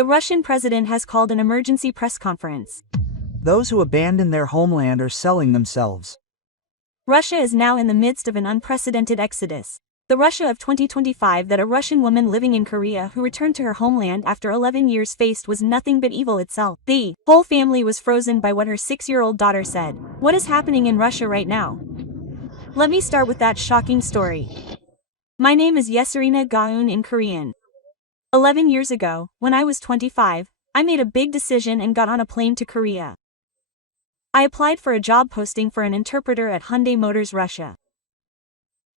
The Russian president has called an emergency press conference. Those who abandon their homeland are selling themselves. Russia is now in the midst of an unprecedented exodus. The Russia of 2025 that a Russian woman living in Korea who returned to her homeland after 11 years faced was nothing but evil itself. The whole family was frozen by what her 6-year-old daughter said. What is happening in Russia right now? Let me start with that shocking story. My name is Yesarina Gaun in Korean. 11 years ago, when I was 25, I made a big decision and got on a plane to Korea. I applied for a job posting for an interpreter at Hyundai Motors Russia.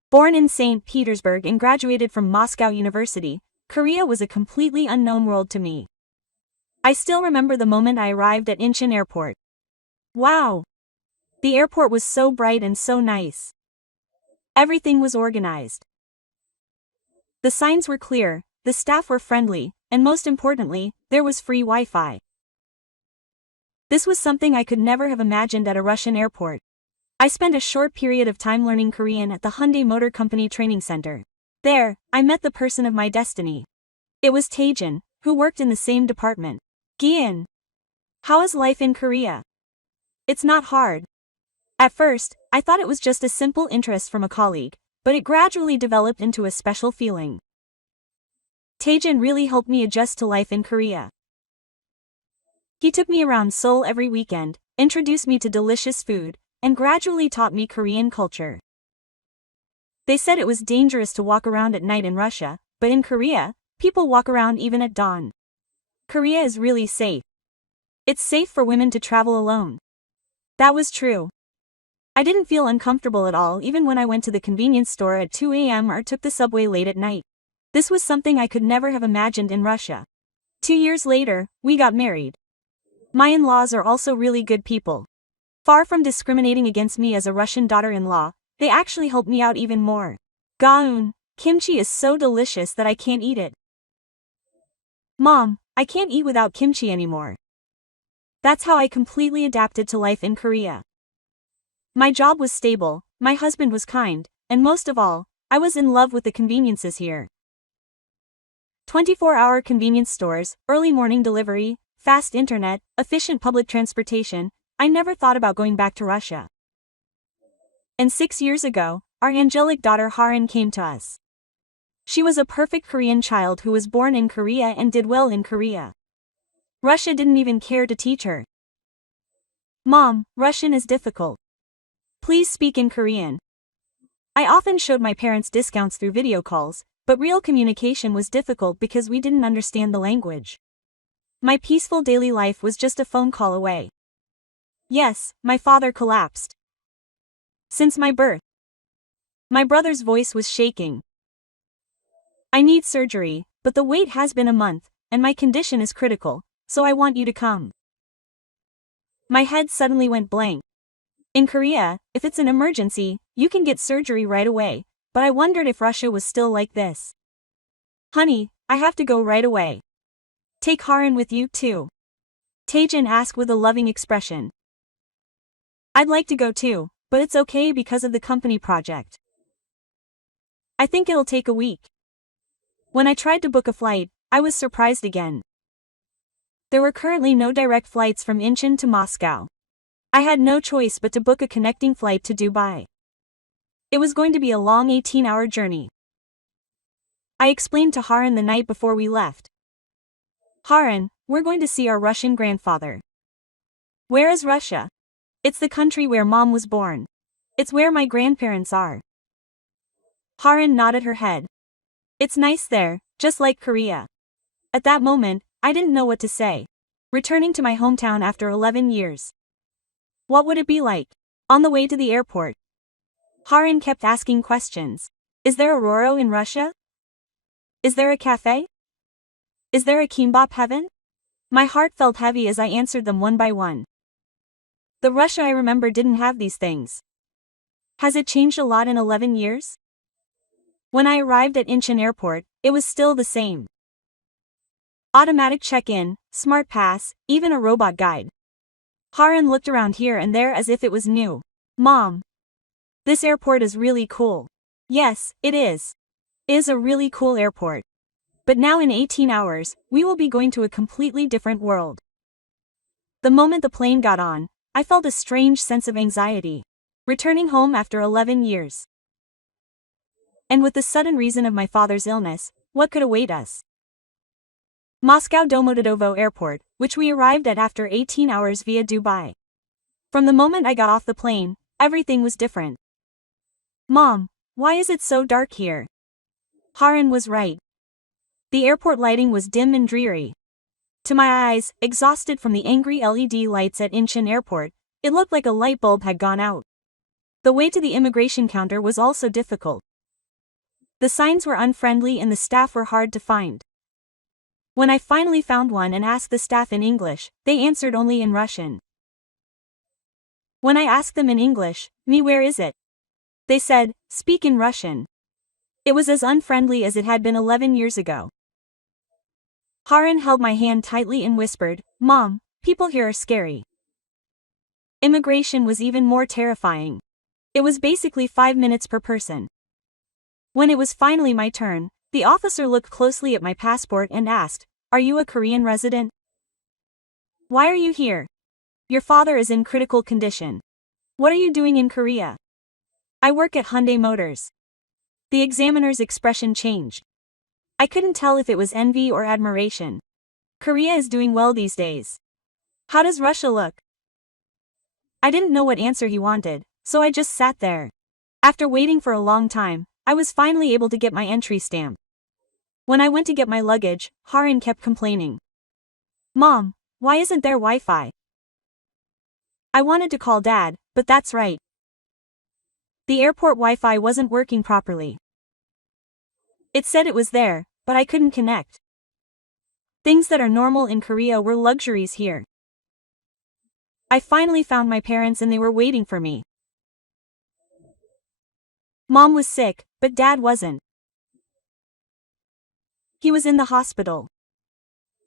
Born in St. Petersburg and graduated from Moscow University, Korea was a completely unknown world to me. I still remember the moment I arrived at Incheon Airport. Wow! The airport was so bright and so nice. Everything was organized. The signs were clear, the staff were friendly, and most importantly, there was free Wi-Fi. This was something I could never have imagined at a Russian airport. I spent a short period of time learning Korean at the Hyundai Motor Company Training Center. There, I met the person of my destiny. It was Taejin, who worked in the same department. Gian. How is life in Korea? It's not hard. At first, I thought it was just a simple interest from a colleague, but it gradually developed into a special feeling. Taejin really helped me adjust to life in Korea. He took me around Seoul every weekend, introduced me to delicious food, and gradually taught me Korean culture. They said it was dangerous to walk around at night in Russia, but in Korea, people walk around even at dawn. Korea is really safe. It's safe for women to travel alone. That was true. I didn't feel uncomfortable at all even when I went to the convenience store at 2 a.m. or took the subway late at night. This was something I could never have imagined in Russia. 2 years later, we got married. My in-laws are also really good people. Far from discriminating against me as a Russian daughter-in-law, they actually helped me out even more. Gaun, kimchi is so delicious that I can't eat it. Mom, I can't eat without kimchi anymore. That's how I completely adapted to life in Korea. My job was stable, my husband was kind, and most of all, I was in love with the conveniences here. 24-hour convenience stores, early morning delivery, fast internet, efficient public transportation. I never thought about going back to Russia. And 6 years ago, our angelic daughter Harin came to us. She was a perfect Korean child who was born in Korea and did well in Korea. Russia didn't even care to teach her. Mom, Russian is difficult. Please speak in Korean. I often showed my parents discounts through video calls, but real communication was difficult because we didn't understand the language. My peaceful daily life was just a phone call away. Yes, my father collapsed. Since my birth. My brother's voice was shaking. I need surgery, but the wait has been a month, and my condition is critical, so I want you to come. My head suddenly went blank. In Korea, if it's an emergency, you can get surgery right away, but I wondered if Russia was still like this. Honey, I have to go right away. Take Harin with you too. Taejin asked with a loving expression. I'd like to go too, but it's okay because of the company project. I think it'll take a week. When I tried to book a flight, I was surprised again. There were currently no direct flights from Incheon to Moscow. I had no choice but to book a connecting flight to Dubai. It was going to be a long 18-hour journey. I explained to Harin the night before we left. Harin, we're going to see our Russian grandfather. Where is Russia? It's the country where Mom was born. It's where my grandparents are. Harin nodded her head. It's nice there, just like Korea. At that moment, I didn't know what to say. Returning to my hometown after 11 years. What would it be like? On the way to the airport, Harin kept asking questions. Is there a Roro in Russia? Is there a cafe? Is there a kimbap heaven? My heart felt heavy as I answered them one by one. The Russia I remember didn't have these things. Has it changed a lot in 11 years? When I arrived at Incheon Airport, it was still the same. Automatic check-in, smart pass, even a robot guide. Harin looked around here and there as if it was new. Mom. This airport is really cool. Yes, it is. It is a really cool airport. But now in 18 hours, we will be going to a completely different world. The moment the plane got on, I felt a strange sense of anxiety. Returning home after 11 years. And with the sudden reason of my father's illness, what could await us? Moscow Domodedovo Airport, which we arrived at after 18 hours via Dubai. From the moment I got off the plane, everything was different. Mom, why is it so dark here? Haran was right. The airport lighting was dim and dreary. To my eyes, exhausted from the angry LED lights at Incheon Airport, it looked like a light bulb had gone out. The way to the immigration counter was also difficult. The signs were unfriendly and the staff were hard to find. When I finally found one and asked the staff in English, they answered only in Russian. When I asked them in English, where is it? They said, speak in Russian. It was as unfriendly as it had been 11 years ago. Haran held my hand tightly and whispered, Mom, people here are scary. Immigration was even more terrifying. It was basically 5 minutes per person. When it was finally my turn, the officer looked closely at my passport and asked, are you a Korean resident? Why are you here? Your father is in critical condition. What are you doing in Korea? I work at Hyundai Motors. The examiner's expression changed. I couldn't tell if it was envy or admiration. Korea is doing well these days. How does Russia look? I didn't know what answer he wanted, so I just sat there. After waiting for a long time, I was finally able to get my entry stamp. When I went to get my luggage, Haran kept complaining. Mom, why isn't there Wi-Fi? I wanted to call Dad, but that's right. The airport Wi-Fi wasn't working properly. It said it was there, but I couldn't connect. Things that are normal in Korea were luxuries here. I finally found my parents and they were waiting for me. Mom was sick, but Dad wasn't. He was in the hospital.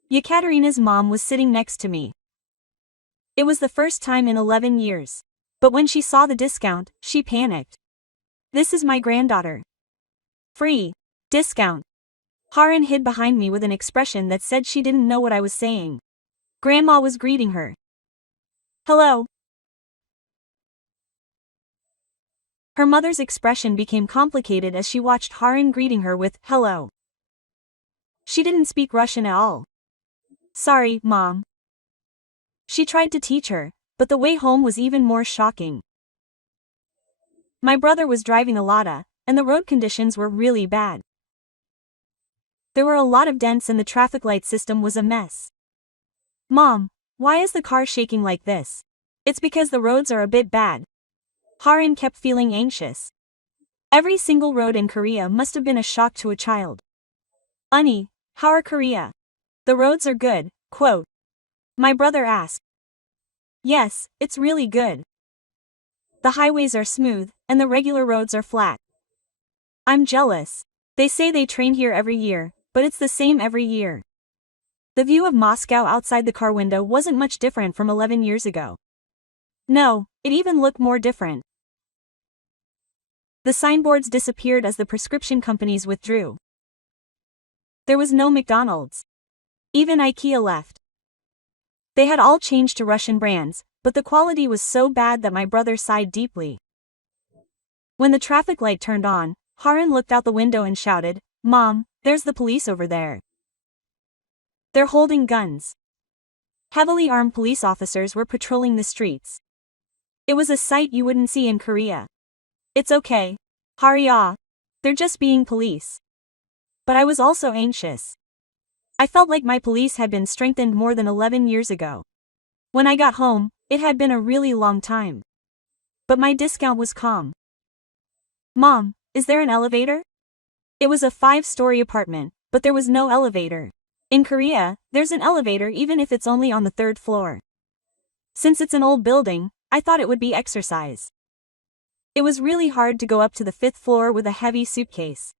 Yekaterina's mom was sitting next to me. It was the first time in 11 years. But when she saw the discount, she panicked. This is my granddaughter. Free. Discount. Haran hid behind me with an expression that said she didn't know what I was saying. Grandma was greeting her. Hello. Her mother's expression became complicated as she watched Haran greeting her with, hello. She didn't speak Russian at all. Sorry, Mom. She tried to teach her, but the way home was even more shocking. My brother was driving a Lada, and the road conditions were really bad. There were a lot of dents and the traffic light system was a mess. Mom, why is the car shaking like this? It's because the roads are a bit bad. Haran kept feeling anxious. Every single road in Korea must have been a shock to a child. Unnie, how are Korea? The roads are good, quote. My brother asked. Yes, it's really good. The highways are smooth, and the regular roads are flat. I'm jealous. They say they train here every year, but it's the same every year. The view of Moscow outside the car window wasn't much different from 11 years ago. No, it even looked more different. The signboards disappeared as the prescription companies withdrew. There was no McDonald's. Even IKEA left. They had all changed to Russian brands, but the quality was so bad that my brother sighed deeply. When the traffic light turned on, Haran looked out the window and shouted, Mom, there's the police over there. They're holding guns. Heavily armed police officers were patrolling the streets. It was a sight you wouldn't see in Korea. It's okay. Hurry up. They're just being police. But I was also anxious. I felt like my police had been strengthened more than 11 years ago. When I got home, it had been a really long time. But my discount was calm. Mom, is there an elevator? It was a 5-story apartment, but there was no elevator. In Korea, there's an elevator even if it's only on the 3rd floor. Since it's an old building, I thought it would be exercise. It was really hard to go up to the 5th floor with a heavy suitcase.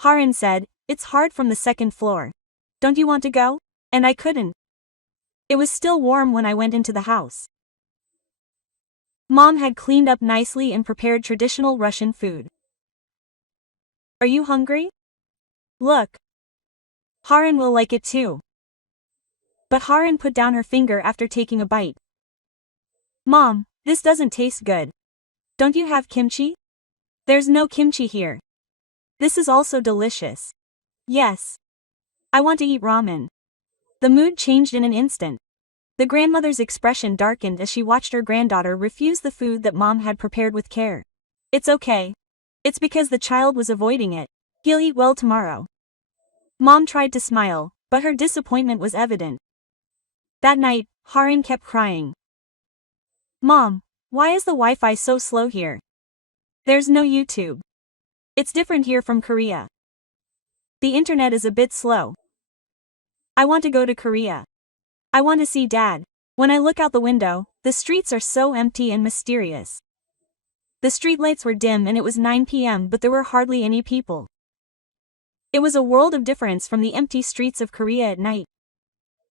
Haran said, it's hard from the 2nd floor. Don't you want to go? And I couldn't. It was still warm when I went into the house. Mom had cleaned up nicely and prepared traditional Russian food. Are you hungry? Look. Harin will like it too. But Harin put down her finger after taking a bite. Mom, this doesn't taste good. Don't you have kimchi? There's no kimchi here. This is also delicious. Yes. I want to eat ramen. The mood changed in an instant. The grandmother's expression darkened as she watched her granddaughter refuse the food that Mom had prepared with care. It's okay. It's because the child was avoiding it. He'll eat well tomorrow. Mom tried to smile, but her disappointment was evident. That night, Harin kept crying. Mom, why is the Wi-Fi so slow here? There's no YouTube. It's different here from Korea. The internet is a bit slow. I want to go to Korea. I want to see Dad. When I look out the window, the streets are so empty and mysterious. The streetlights were dim and it was 9 p.m. but there were hardly any people. It was a world of difference from the empty streets of Korea at night.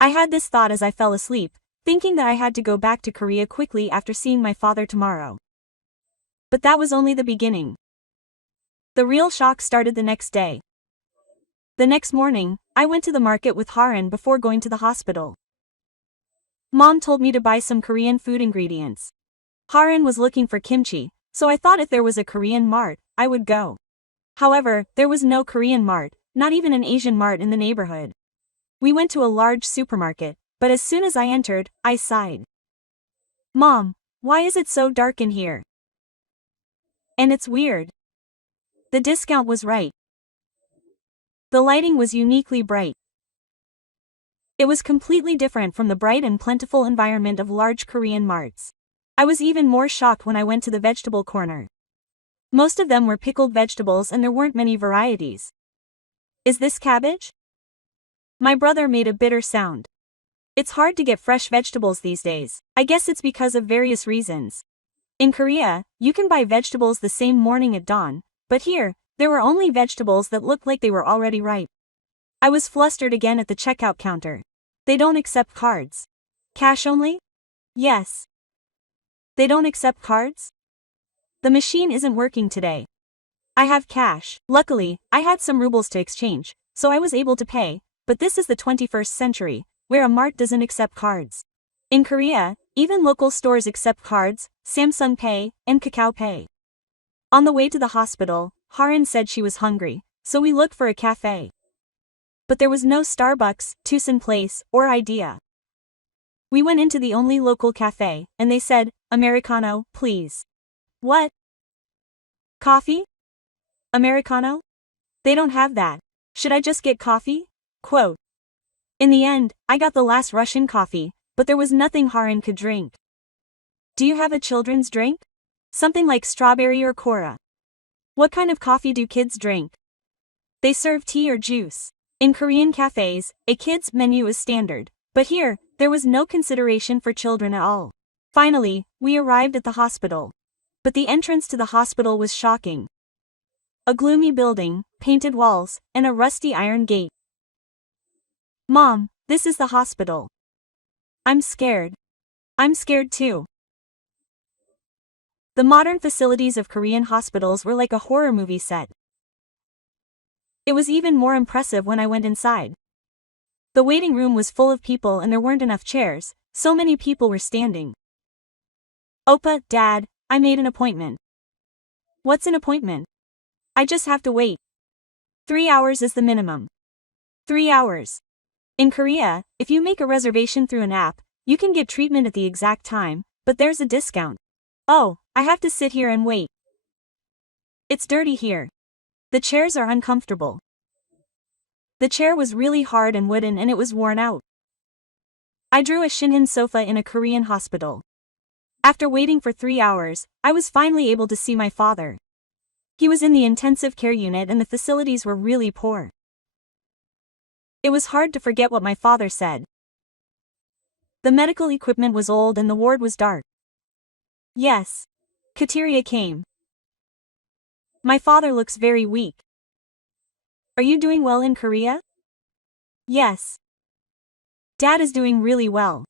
I had this thought as I fell asleep, thinking that I had to go back to Korea quickly after seeing my father tomorrow. But that was only the beginning. The real shock started the next day. The next morning, I went to the market with Harin before going to the hospital. Mom told me to buy some Korean food ingredients. Harin was looking for kimchi, so I thought if there was a Korean mart, I would go. However, there was no Korean mart, not even an Asian mart in the neighborhood. We went to a large supermarket, but as soon as I entered, I sighed. Mom, why is it so dark in here? And it's weird. The discount was right. The lighting was uniquely bright. It was completely different from the bright and plentiful environment of large Korean marts. I was even more shocked when I went to the vegetable corner. Most of them were pickled vegetables and there weren't many varieties. Is this cabbage? My brother made a bitter sound. It's hard to get fresh vegetables these days. I guess it's because of various reasons. In Korea, you can buy vegetables the same morning at dawn, but here, there were only vegetables that looked like they were already ripe. I was flustered again at the checkout counter. They don't accept cards. Cash only? Yes. They don't accept cards? The machine isn't working today. I have cash. Luckily, I had some rubles to exchange, so I was able to pay, but this is the 21st century, where a mart doesn't accept cards. In Korea, even local stores accept cards, Samsung Pay, and Kakao Pay. On the way to the hospital, Harin said she was hungry, so we looked for a cafe. But there was no Starbucks, Tucson Place, or Idea. We went into the only local cafe, and they said, Americano, please. What? Coffee? Americano? They don't have that. Should I just get coffee? Quote. In the end, I got the last Russian coffee, but there was nothing Harin could drink. Do you have a children's drink? Something like strawberry or cola. What kind of coffee do kids drink? They serve tea or juice. In Korean cafes, a kids' menu is standard, but here, there was no consideration for children at all. Finally, we arrived at the hospital. But the entrance to the hospital was shocking. A gloomy building, painted walls, and a rusty iron gate. Mom, this is the hospital. I'm scared. I'm scared too. The modern facilities of Korean hospitals were like a horror movie set. It was even more impressive when I went inside. The waiting room was full of people and there weren't enough chairs, so many people were standing. Oppa, Dad, I made an appointment. What's an appointment? I just have to wait. 3 hours is the minimum. 3 hours. In Korea, if you make a reservation through an app, you can get treatment at the exact time, but there's a discount. Oh, I have to sit here and wait. It's dirty here. The chairs are uncomfortable. The chair was really hard and wooden and it was worn out. I drew a Shinhan sofa in a Korean hospital. After waiting for 3 hours, I was finally able to see my father. He was in the intensive care unit and the facilities were really poor. It was hard to forget what my father said. The medical equipment was old and the ward was dark. Yes. Kateria came. My father looks very weak. Are you doing well in Korea? Yes. Dad is doing really well.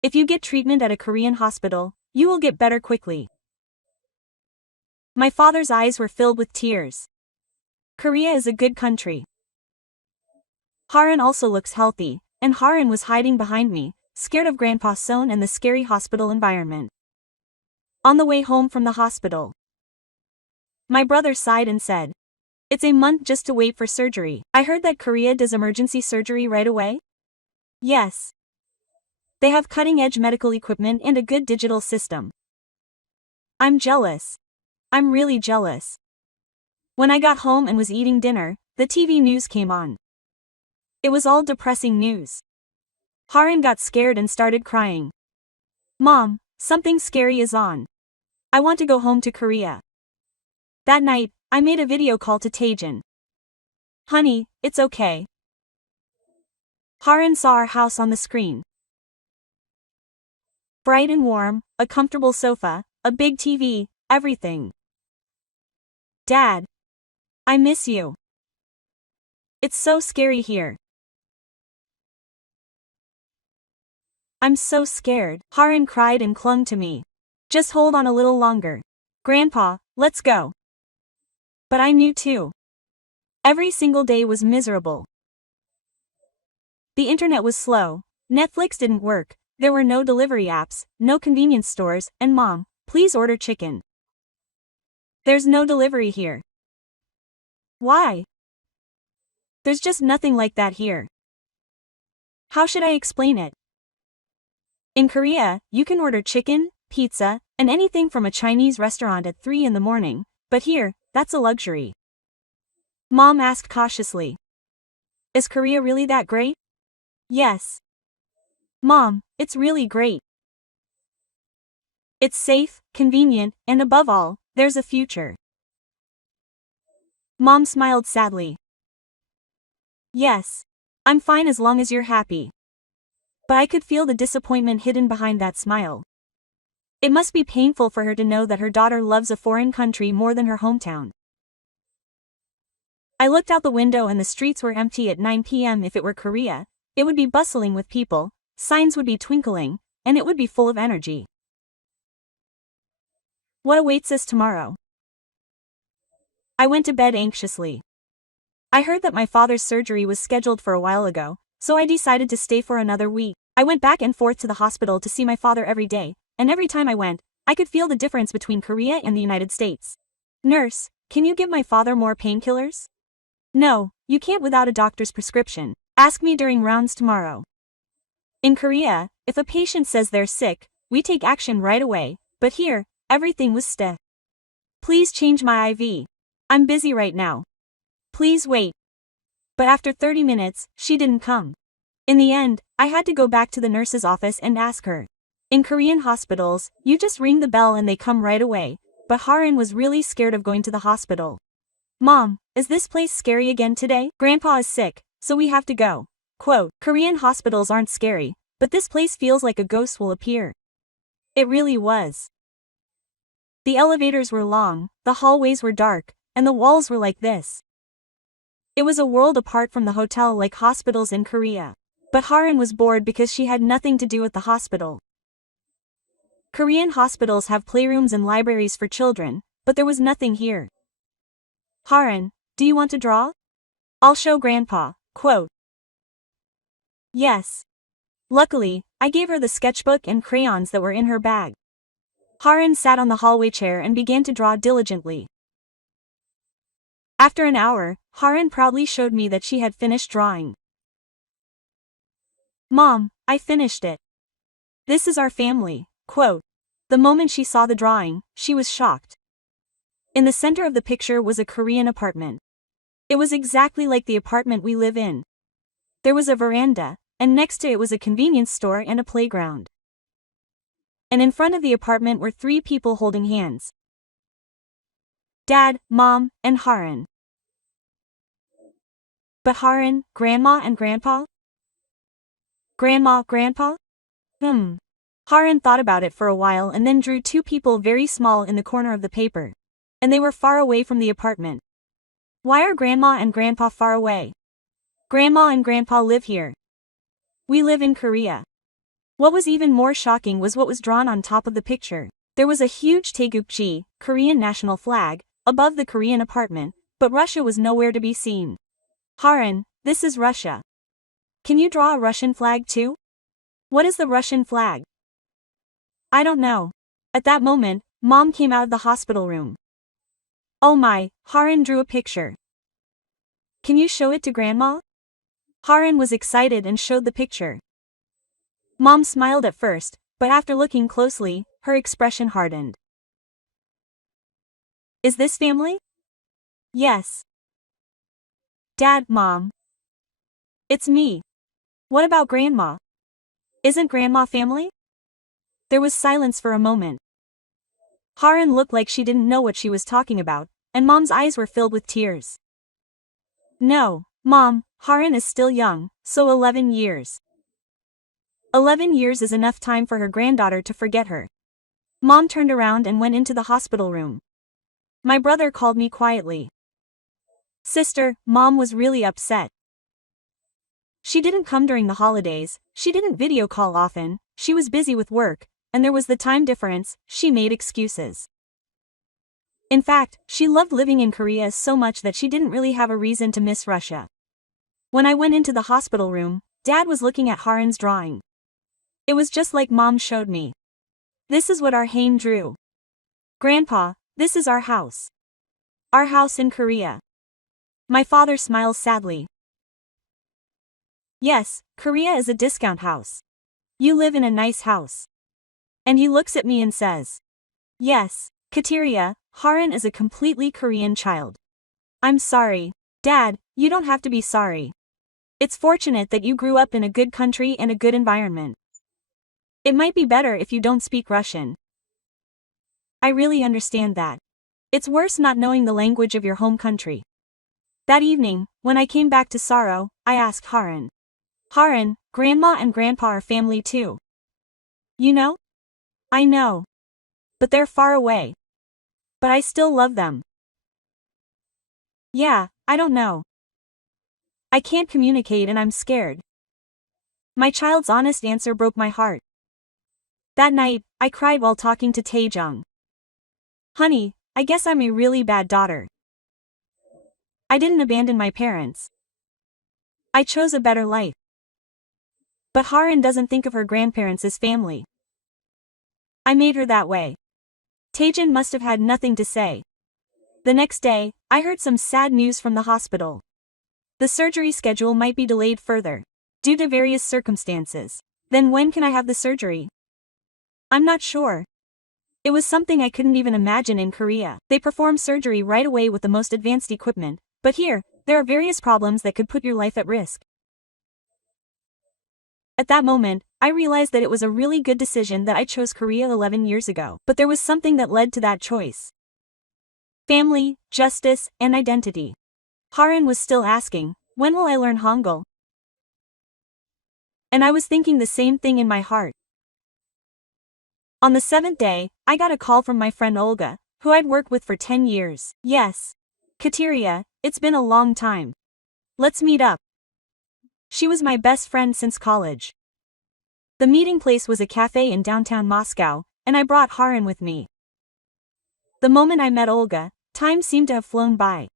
If you get treatment at a Korean hospital, you will get better quickly. My father's eyes were filled with tears. Korea is a good country. Haran also looks healthy, and Haran was hiding behind me, scared of Grandpa Son and the scary hospital environment. On the way home from the hospital, my brother sighed and said, "It's a month just to wait for surgery. I heard that Korea does emergency surgery right away?" Yes. They have cutting-edge medical equipment and a good digital system. I'm jealous. I'm really jealous. When I got home and was eating dinner, the TV news came on. It was all depressing news. Haran got scared and started crying. "Mom, something scary is on. I want to go home to Korea." That night, I made a video call to Taejin. "Honey, it's okay." Haran saw our house on the screen. Bright and warm, a comfortable sofa, a big TV, everything. "Dad. I miss you. It's so scary here. I'm so scared." Haran cried and clung to me. "Just hold on a little longer. Grandpa, let's go." But I knew too. Every single day was miserable. The internet was slow, Netflix didn't work, there were no delivery apps, no convenience stores, and Mom, please order chicken. There's no delivery here. Why? There's just nothing like that here. How should I explain it? In Korea, you can order chicken, pizza, and anything from a Chinese restaurant at 3 in the morning, but here, that's a luxury. Mom asked cautiously. Is Korea really that great? Yes. Mom, it's really great. It's safe, convenient, and above all, there's a future. Mom smiled sadly. Yes. I'm fine as long as you're happy. But I could feel the disappointment hidden behind that smile. It must be painful for her to know that her daughter loves a foreign country more than her hometown. I looked out the window and the streets were empty at 9 p.m. If it were Korea, it would be bustling with people, signs would be twinkling, and it would be full of energy. What awaits us tomorrow? I went to bed anxiously. I heard that my father's surgery was scheduled for a while ago, so I decided to stay for another week. I went back and forth to the hospital to see my father every day, and every time I went, I could feel the difference between Korea and the United States. "Nurse, can you give my father more painkillers?" "No, you can't without a doctor's prescription. Ask me during rounds tomorrow." In Korea, if a patient says they're sick, we take action right away, but here, everything was stiff. "Please change my IV. I'm busy right now. Please wait." But after 30 minutes, she didn't come. In the end, I had to go back to the nurse's office and ask her. In Korean hospitals, you just ring the bell and they come right away, but Haran was really scared of going to the hospital. "Mom, is this place scary again today? Grandpa is sick, so we have to go." Quote, "Korean hospitals aren't scary, but this place feels like a ghost will appear." It really was. The elevators were long, the hallways were dark, and the walls were like this. It was a world apart from the hotel like hospitals in Korea. But Haran was bored because she had nothing to do at the hospital. Korean hospitals have playrooms and libraries for children, but there was nothing here. "Haran, do you want to draw? I'll show Grandpa." Quote. Yes. Luckily, I gave her the sketchbook and crayons that were in her bag. Haran sat on the hallway chair and began to draw diligently. After an hour, Haran proudly showed me that she had finished drawing. "Mom, I finished it. This is our family." Quote. The moment she saw the drawing, she was shocked. In the center of the picture was a Korean apartment. It was exactly like the apartment we live in. There was a veranda, and next to it was a convenience store and a playground. And in front of the apartment were 3 people holding hands. Dad, Mom, and Haran. But Haran, Grandma and Grandpa? Grandma, Grandpa? Haran thought about it for a while and then drew 2 people very small in the corner of the paper. And they were far away from the apartment. Why are Grandma and Grandpa far away? Grandma and Grandpa live here. We live in Korea. What was even more shocking was what was drawn on top of the picture. There was a huge Taegukji, Korean national flag, above the Korean apartment, but Russia was nowhere to be seen. Haran, this is Russia. Can you draw a Russian flag too? What is the Russian flag? I don't know. At that moment, Mom came out of the hospital room. Oh my, Haran drew a picture. Can you show it to Grandma? Haran was excited and showed the picture. Mom smiled at first, but after looking closely, her expression hardened. Is this family? Yes. Dad, Mom. It's me. What about Grandma? Isn't Grandma family? There was silence for a moment. Haran looked like she didn't know what she was talking about, and Mom's eyes were filled with tears. No, Mom, Haran is still young, so 11 years. 11 years is enough time for her granddaughter to forget her. Mom turned around and went into the hospital room. My brother called me quietly. Sister, Mom was really upset. She didn't come during the holidays, she didn't video call often, she was busy with work, and there was the time difference, she made excuses. In fact, she loved living in Korea so much that she didn't really have a reason to miss Russia. When I went into the hospital room, Dad was looking at Haran's drawing. It was just like Mom showed me. This is what our Hain drew. Grandpa, this is our house. Our house in Korea. My father smiles sadly. Yes, Korea is a discount house. You live in a nice house. And he looks at me and says, yes, Kateria, Haran is a completely Korean child. I'm sorry. Dad, you don't have to be sorry. It's fortunate that you grew up in a good country and a good environment. It might be better if you don't speak Russian. I really understand that. It's worse not knowing the language of your home country. That evening, when I came back to Saro, I asked Haran. Haran, Grandma and Grandpa are family too. You know? I know. But they're far away. But I still love them. Yeah, I don't know. I can't communicate and I'm scared. My child's honest answer broke my heart. That night, I cried while talking to Taejung. Honey, I guess I'm a really bad daughter. I didn't abandon my parents. I chose a better life. But Haran doesn't think of her grandparents as family. I made her that way. Taejun must have had nothing to say. The next day, I heard some sad news from the hospital. The surgery schedule might be delayed further, due to various circumstances. Then when can I have the surgery? I'm not sure. It was something I couldn't even imagine in Korea. They perform surgery right away with the most advanced equipment, but here, there are various problems that could put your life at risk. At that moment, I realized that it was a really good decision that I chose Korea 11 years ago, but there was something that led to that choice. Family, justice, and identity. Haran was still asking, when will I learn Hangul? And I was thinking the same thing in my heart. On the 7th day, I got a call from my friend Olga, who I'd worked with for 10 years. Yes. Kateria, it's been a long time. Let's meet up. She was my best friend since college. The meeting place was a cafe in downtown Moscow, and I brought Haran with me. The moment I met Olga, time seemed to have flown by.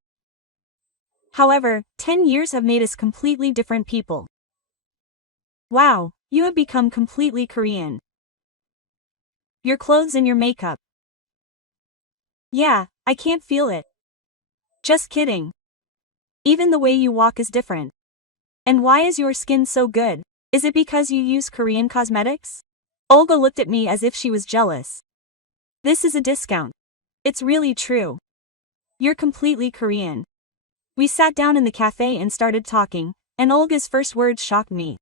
However, 10 years have made us completely different people. Wow, you have become completely Korean. Your clothes and your makeup. Yeah, I can't feel it. Just kidding. Even the way you walk is different. And why is your skin so good? Is it because you use Korean cosmetics? Olga looked at me as if she was jealous. This is a discount. It's really true. You're completely Korean. We sat down in the cafe and started talking, and Olga's first words shocked me.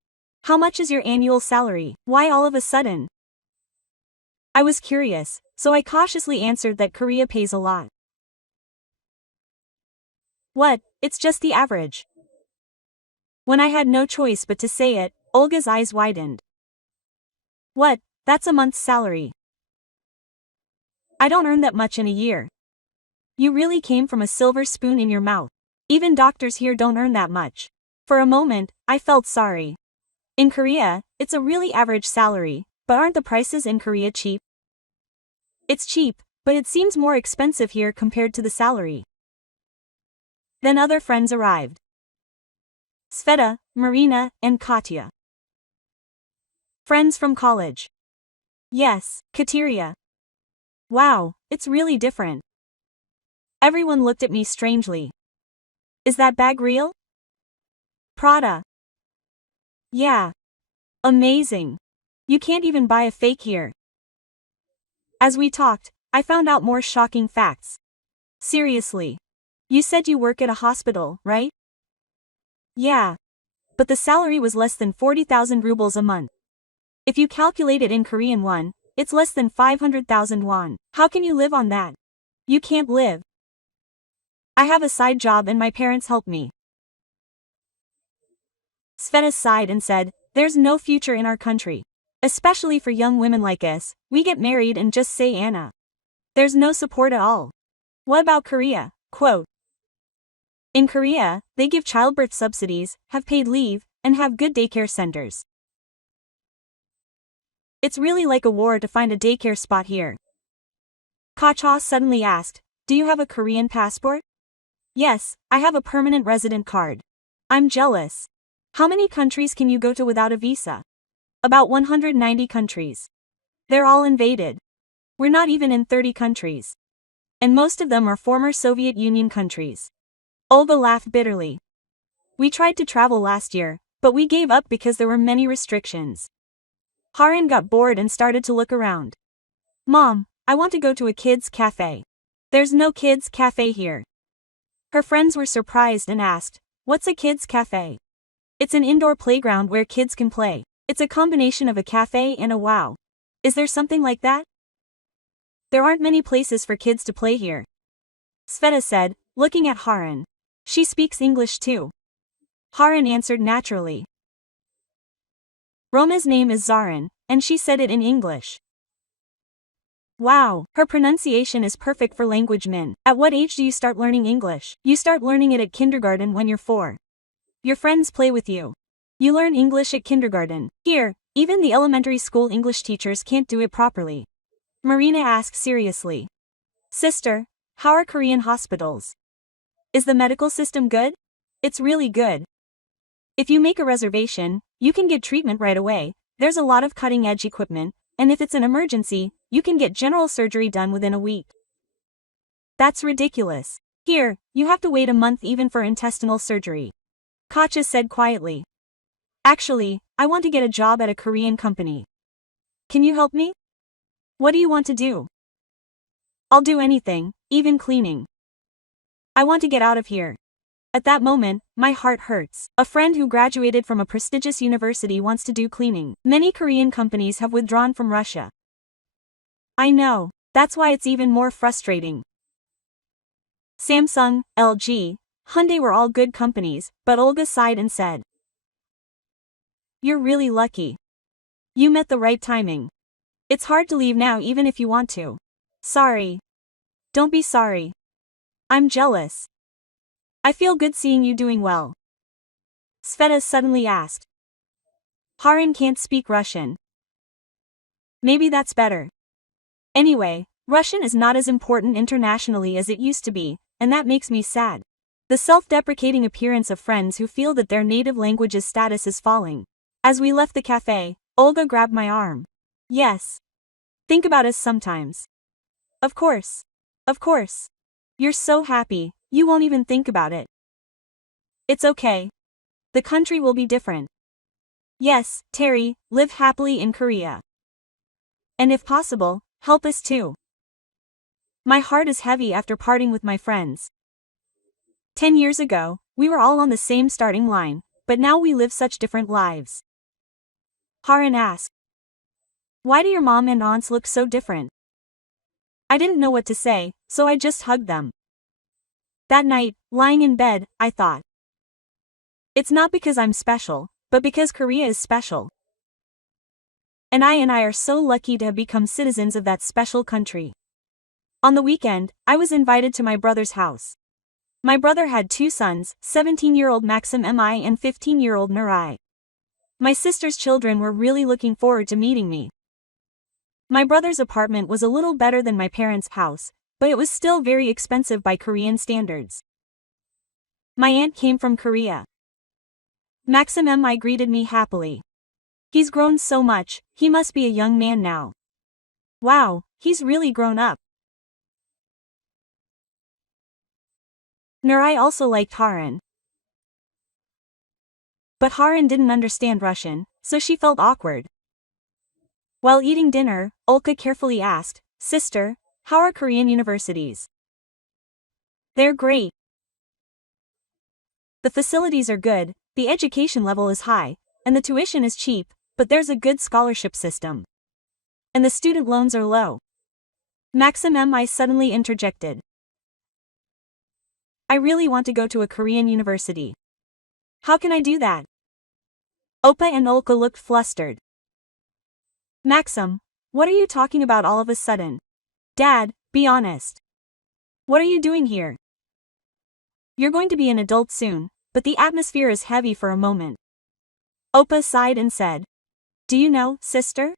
How much is your annual salary? Why all of a sudden? I was curious, so I cautiously answered that Korea pays a lot. What? It's just the average. When I had no choice but to say it, Olga's eyes widened. What? That's a month's salary. I don't earn that much in a year. You really came from a silver spoon in your mouth. Even doctors here don't earn that much. For a moment, I felt sorry. In Korea, it's a really average salary, but aren't the prices in Korea cheap? It's cheap, but it seems more expensive here compared to the salary. Then other friends arrived. Sveta, Marina, and Katya. Friends from college. Yes, Kateria. Wow, it's really different. Everyone looked at me strangely. Is that bag real? Prada. Yeah. Amazing. You can't even buy a fake here. As we talked, I found out more shocking facts. Seriously. You said you work at a hospital, right? Yeah. But the salary was less than 40,000 rubles a month. If you calculate it in Korean won, it's less than 500,000 won. How can you live on that? You can't live. I have a side job and my parents help me. Sveta sighed and said, there's no future in our country. Especially for young women like us, we get married and just say Anna. There's no support at all. What about Korea? Quote. In Korea, they give childbirth subsidies, have paid leave, and have good daycare centers. It's really like a war to find a daycare spot here. Kacha suddenly asked, do you have a Korean passport? Yes, I have a permanent resident card. I'm jealous. How many countries can you go to without a visa? About 190 countries. They're all invaded. We're not even in 30 countries. And most of them are former Soviet Union countries. Olga laughed bitterly. We tried to travel last year, but we gave up because there were many restrictions. Haran got bored and started to look around. Mom, I want to go to a kids' cafe. There's no kids' cafe here. Her friends were surprised and asked, what's a kids' cafe? It's an indoor playground where kids can play. It's a combination of a cafe and a wow. Is there something like that? There aren't many places for kids to play here. Sveta said, looking at Haran. She speaks English too. Haran answered naturally. Roma's name is Zarin, and she said it in English. Wow, her pronunciation is perfect for language min. At what age do you start learning English? You start learning it at kindergarten when you're 4. Your friends play with you. You learn English at kindergarten. Here, even the elementary school English teachers can't do it properly. Marina asked seriously. Sister, how are Korean hospitals? Is the medical system good? It's really good. If you make a reservation, you can get treatment right away. There's a lot of cutting-edge equipment, and if it's an emergency, you can get general surgery done within a week. That's ridiculous. Here, you have to wait a month even for intestinal surgery. Katya said quietly. Actually, I want to get a job at a Korean company. Can you help me? What do you want to do? I'll do anything, even cleaning. I want to get out of here. At that moment, my heart hurts. A friend who graduated from a prestigious university wants to do cleaning. Many Korean companies have withdrawn from Russia. I know. That's why it's even more frustrating. Samsung, LG, Hyundai were all good companies, but Olga sighed and said, you're really lucky. You met the right timing. It's hard to leave now even if you want to. Sorry. Don't be sorry. I'm jealous. I feel good seeing you doing well. Sveta suddenly asked. Haran can't speak Russian. Maybe that's better. Anyway, Russian is not as important internationally as it used to be, and that makes me sad. The self-deprecating appearance of friends who feel that their native language's status is falling. As we left the cafe, Olga grabbed my arm. Yes. Think about us sometimes. Of course. Of course. You're so happy, you won't even think about it. It's okay. The country will be different. Yes, Terry, live happily in Korea. And if possible, help us too. My heart is heavy after parting with my friends. 10 years ago, we were all on the same starting line, but now we live such different lives. Haran asked. Why do your mom and aunts look so different? I didn't know what to say, so I just hugged them. That night, lying in bed, I thought. It's not because I'm special, but because Korea is special. And I are so lucky to have become citizens of that special country. On the weekend, I was invited to my brother's house. My brother had 2 sons, 17-year-old Maxim Mi and 15-year-old Nurai. My sister's children were really looking forward to meeting me. My brother's apartment was a little better than my parents' house, but it was still very expensive by Korean standards. My aunt came from Korea. Maxim M.I. greeted me happily. He's grown so much, he must be a young man now. Wow, he's really grown up. Nurai also liked Harun. But Harun didn't understand Russian, so she felt awkward. While eating dinner, Olka carefully asked, "Sister, how are Korean universities?" "They're great. The facilities are good, the education level is high, and the tuition is cheap, but there's a good scholarship system. And the student loans are low." Maxim M.I. suddenly interjected. "I really want to go to a Korean university. How can I do that?" Opa and Olka looked flustered. "Maxim, what are you talking about all of a sudden? Dad, be honest. What are you doing here? You're going to be an adult soon, but the atmosphere is heavy for a moment." Opa sighed and said, "Do you know, sister?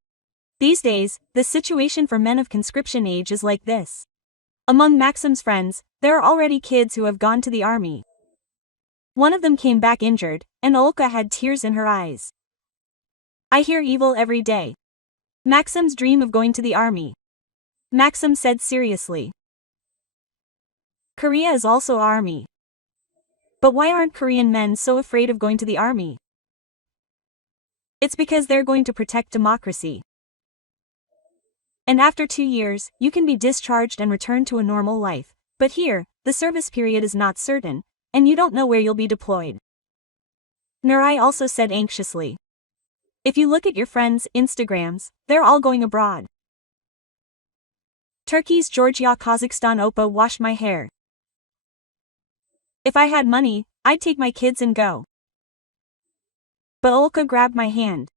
These days, the situation for men of conscription age is like this. Among Maxim's friends, there are already kids who have gone to the army. One of them came back injured, and Olka had tears in her eyes. I hear evil every day. Maxim's dream of going to the army." Maxim said seriously. "Korea is also army. But why aren't Korean men so afraid of going to the army?" "It's because they're going to protect democracy. And after 2 years, you can be discharged and return to a normal life, but here, the service period is not certain, and you don't know where you'll be deployed." Nurai also said anxiously. "If you look at your friends' Instagrams, they're all going abroad. Turkey's Georgia, Kazakhstan. Opa washed my hair. If I had money, I'd take my kids and go." But Olka grabbed my hand.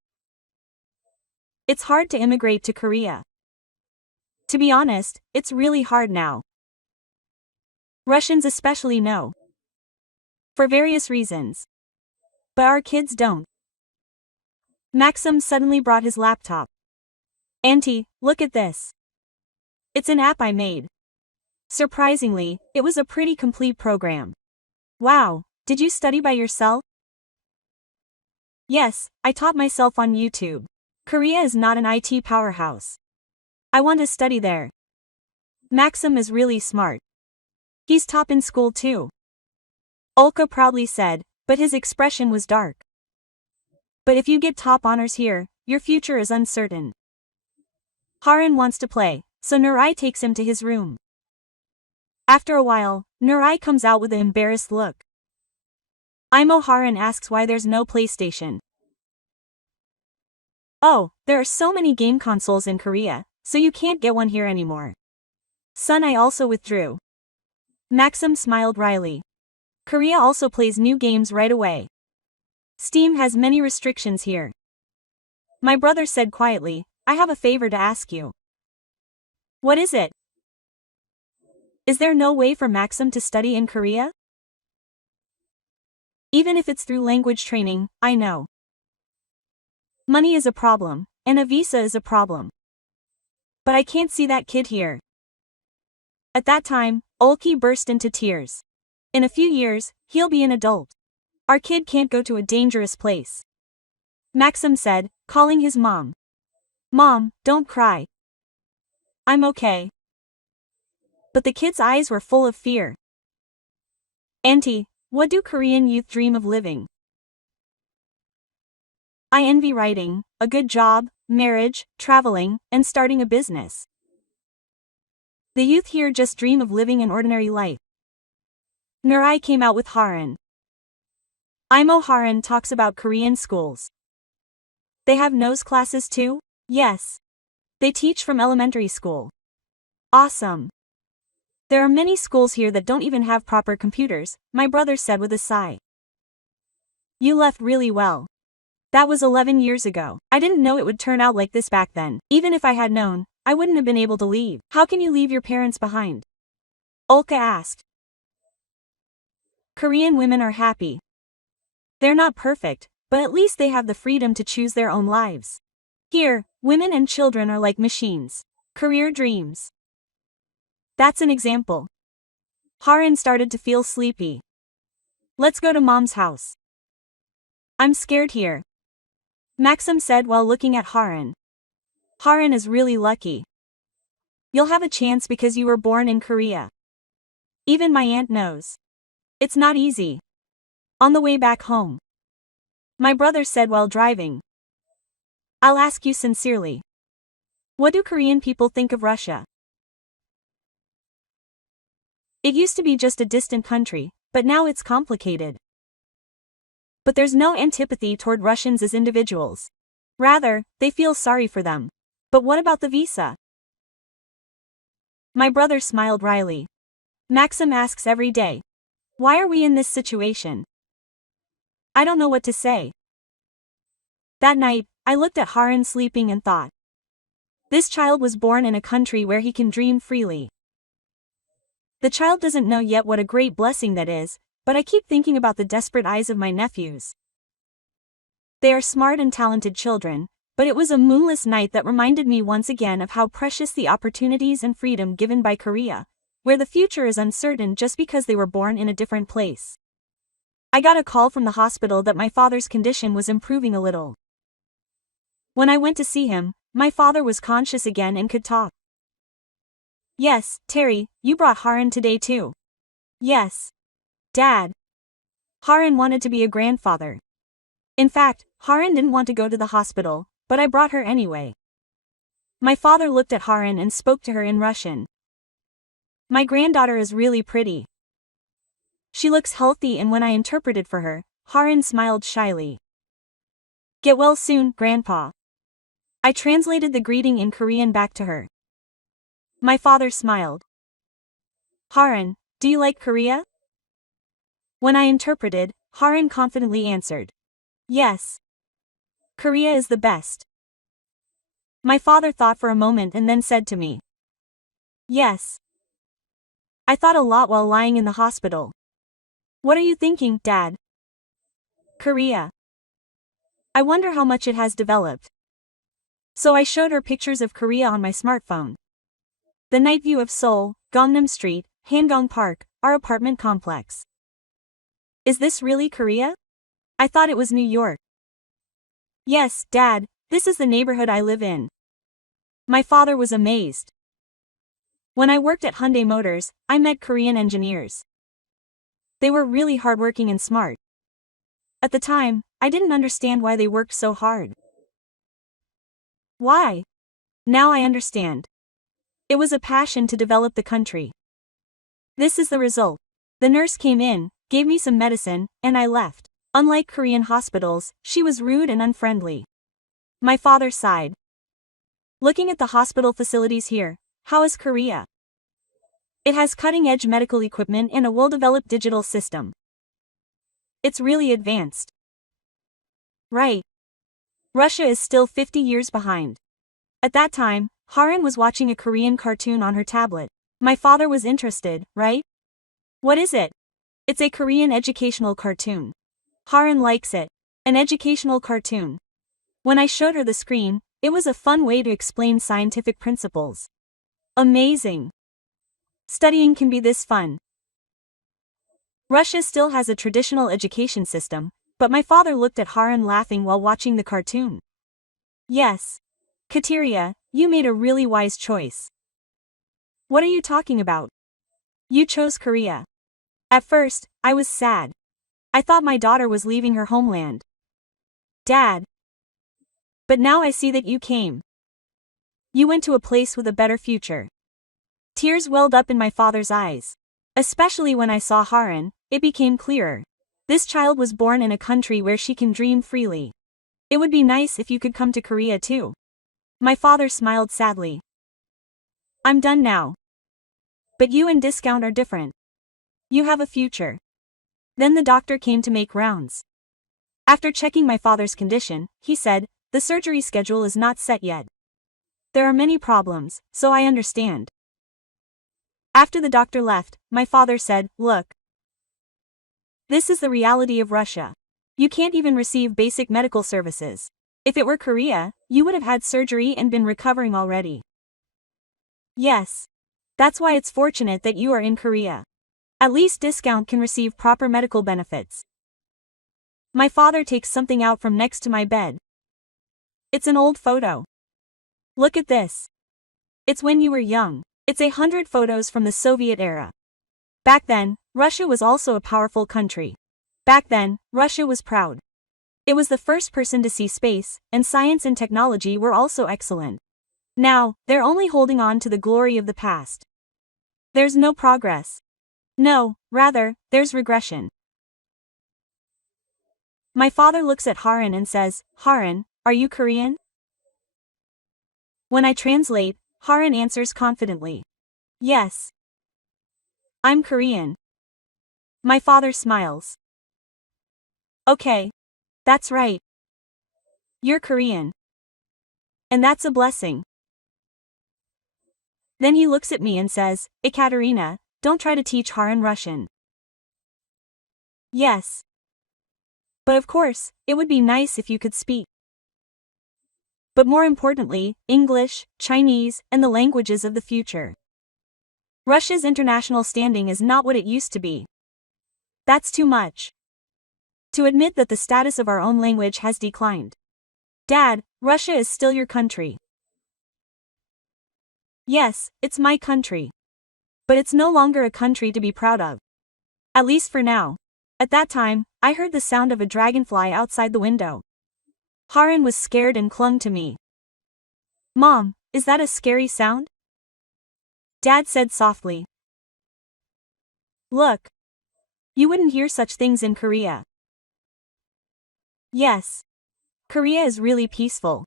"It's hard to immigrate to Korea. To be honest, it's really hard now. Russians especially know. For various reasons. But our kids don't." Maxim suddenly brought his laptop. "Auntie, look at this. It's an app I made. Surprisingly, it was a pretty complete program." "Wow, did you study by yourself?" "Yes, I taught myself on YouTube. Korea is not an IT powerhouse. I want to study there. Maxim is really smart. He's top in school too." Olka proudly said, but his expression was dark. "But if you get top honors here, your future is uncertain." Harun wants to play, so Nurai takes him to his room. After a while, Nurai comes out with an embarrassed look. Harun asks why there's no PlayStation. "Oh, there are so many game consoles in Korea, so you can't get one here anymore. Son, I also withdrew." Maxim smiled wryly. "Korea also plays new games right away. Steam has many restrictions here." My brother said quietly, "I have a favor to ask you." "What is it?" "Is there no way for Maxim to study in Korea? Even if it's through language training, I know. Money is a problem, and a visa is a problem. But I can't see that kid here." At that time, Olki burst into tears. "In a few years, he'll be an adult. Our kid can't go to a dangerous place." Maxim said, calling his mom. "Mom, don't cry. I'm okay." But the kid's eyes were full of fear. "Auntie, what do Korean youth dream of living?" "I envy writing, a good job, marriage, traveling, and starting a business. The youth here just dream of living an ordinary life." Nurai came out with Harun. Harun talks about Korean schools. "They have nose classes too?" "Yes. They teach from elementary school." "Awesome. There are many schools here that don't even have proper computers," my brother said with a sigh. "You left really well. That was 11 years ago. I didn't know it would turn out like this back then. Even if I had known, I wouldn't have been able to leave." "How can you leave your parents behind?" Olka asked. "Korean women are happy. They're not perfect, but at least they have the freedom to choose their own lives. Here, women and children are like machines. Career dreams." That's an example. Harun started to feel sleepy. "Let's go to Mom's house." I'm scared here, Maxim said while looking at Haran. Haran is really lucky. You'll have a chance because you were born in Korea. Even my aunt knows. It's not easy. On the way back home, my brother said while driving. I'll ask you sincerely. What do Korean people think of Russia? It used to be just a distant country, but now it's complicated. But there's no antipathy toward Russians as individuals. Rather, they feel sorry for them. But what about the visa? My brother smiled wryly. Maxim asks every day. Why are we in this situation? I don't know what to say. That night, I looked at Haran sleeping and thought. This child was born in a country where he can dream freely. The child doesn't know yet what a great blessing that is, but I keep thinking about the desperate eyes of my nephews. They are smart and talented children, but it was a moonless night that reminded me once again of how precious the opportunities and freedom given by Korea, where the future is uncertain just because they were born in a different place. I got a call from the hospital that my father's condition was improving a little. When I went to see him, my father was conscious again and could talk. Yes, Terry, you brought Haran today too. Yes. Dad. Haran wanted to be a grandfather. In fact, Haran didn't want to go to the hospital, but I brought her anyway. My father looked at Haran and spoke to her in Russian. My granddaughter is really pretty. She looks healthy, and when I interpreted for her, Haran smiled shyly. Get well soon, Grandpa. I translated the greeting in Korean back to her. My father smiled. Haran, do you like Korea? When I interpreted, Haran confidently answered. Yes. Korea is the best. My father thought for a moment and then said to me. Yes. I thought a lot while lying in the hospital. What are you thinking, Dad? Korea. I wonder how much it has developed. So I showed her pictures of Korea on my smartphone. The night view of Seoul, Gangnam Street, Hanggang Park, our apartment complex. Is this really Korea? I thought it was New York. Yes, Dad, this is the neighborhood I live in. My father was amazed. When I worked at Hyundai Motors, I met Korean engineers. They were really hardworking and smart. At the time, I didn't understand why they worked so hard. Why? Now I understand. It was a passion to develop the country. This is the result. The nurse came in, gave me some medicine, and I left. Unlike Korean hospitals, she was rude and unfriendly. My father sighed. Looking at the hospital facilities here, how is Korea? It has cutting-edge medical equipment and a well-developed digital system. It's really advanced. Right. Russia is still 50 years behind. At that time, Haran was watching a Korean cartoon on her tablet. My father was interested, right? What is it? It's a Korean educational cartoon. Haran likes it. An educational cartoon. When I showed her the screen, it was a fun way to explain scientific principles. Amazing. Studying can be this fun. Russia still has a traditional education system, but my father looked at Haran laughing while watching the cartoon. Yes. Kateria, you made a really wise choice. What are you talking about? You chose Korea. At first, I was sad. I thought my daughter was leaving her homeland. Dad. But now I see that you came. You went to a place with a better future. Tears welled up in my father's eyes. Especially when I saw Haran, it became clearer. This child was born in a country where she can dream freely. It would be nice if you could come to Korea too. My father smiled sadly. I'm done now. But you and Discount are different. You have a future. Then the doctor came to make rounds. After checking my father's condition, he said, the surgery schedule is not set yet. There are many problems, so I understand. After the doctor left, my father said, look. This is the reality of Russia. You can't even receive basic medical services. If it were Korea, you would have had surgery and been recovering already. Yes. That's why it's fortunate that you are in Korea. At least Discount can receive proper medical benefits. My father takes something out from next to my bed. It's an old photo. Look at this. It's when you were young. It's 100 photos from the Soviet era. Back then, Russia was also a powerful country. Back then, Russia was proud. It was the first person to see space, and science and technology were also excellent. Now, they're only holding on to the glory of the past. There's no progress. No, rather, there's regression. My father looks at Haran and says, "Haran, are you Korean?" When I translate, Haran answers confidently, "Yes. I'm Korean." My father smiles. "Okay. That's right. You're Korean. And that's a blessing." Then he looks at me and says, "Ekaterina, don't try to teach Haran Russian." Yes. But of course, it would be nice if you could speak. But more importantly, English, Chinese, and the languages of the future. Russia's international standing is not what it used to be. That's too much. To admit that the status of our own language has declined. Dad, Russia is still your country. Yes, it's my country. But it's no longer a country to be proud of. At least for now. At that time, I heard the sound of a dragonfly outside the window. Haran was scared and clung to me. "Mom, is that a scary sound?" Dad said softly. "Look. You wouldn't hear such things in Korea." Yes. Korea is really peaceful.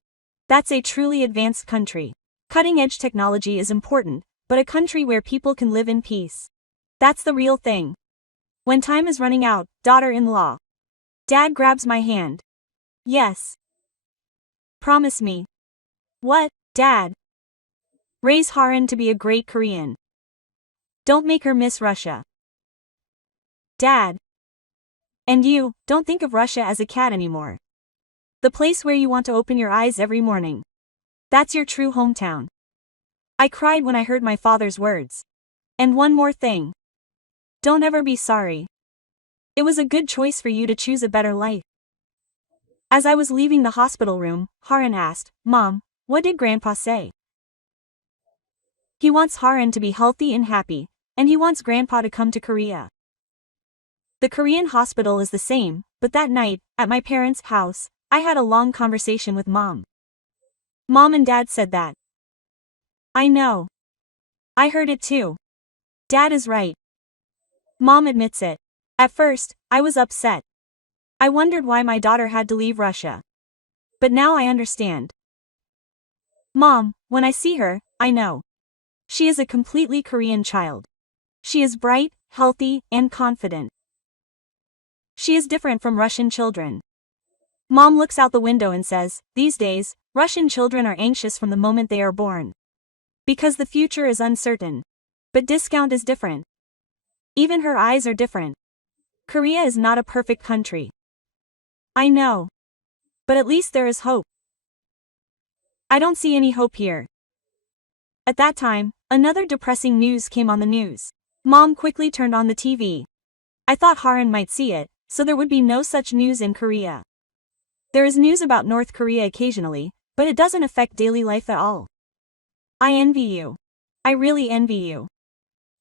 That's a truly advanced country. Cutting-edge technology is important, but a country where people can live in peace. That's the real thing. When time is running out, daughter-in-law. Dad grabs my hand. Yes. Promise me. What, Dad? Raise Haran to be a great Korean. Don't make her miss Russia. Dad. And you, don't think of Russia as a cat anymore. The place where you want to open your eyes every morning. That's your true hometown. I cried when I heard my father's words. And one more thing. Don't ever be sorry. It was a good choice for you to choose a better life. As I was leaving the hospital room, Haran asked, "Mom, what did Grandpa say?" He wants Haran to be healthy and happy, and he wants Grandpa to come to Korea. The Korean hospital is the same, but that night, at my parents' house, I had a long conversation with Mom. Mom and Dad said that. I know. I heard it too. Dad is right. Mom admits it. At first, I was upset. I wondered why my daughter had to leave Russia. But now I understand. Mom, when I see her, I know. She is a completely Korean child. She is bright, healthy, and confident. She is different from Russian children. Mom looks out the window and says, "These days, Russian children are anxious from the moment they are born. Because the future is uncertain. But discount is different. Even her eyes are different. Korea is not a perfect country." I know. But at least there is hope. I don't see any hope here. At that time, another depressing news came on the news. Mom quickly turned on the TV. I thought Haran might see it, so there would be no such news in Korea. There is news about North Korea occasionally, but it doesn't affect daily life at all. I envy you. I really envy you.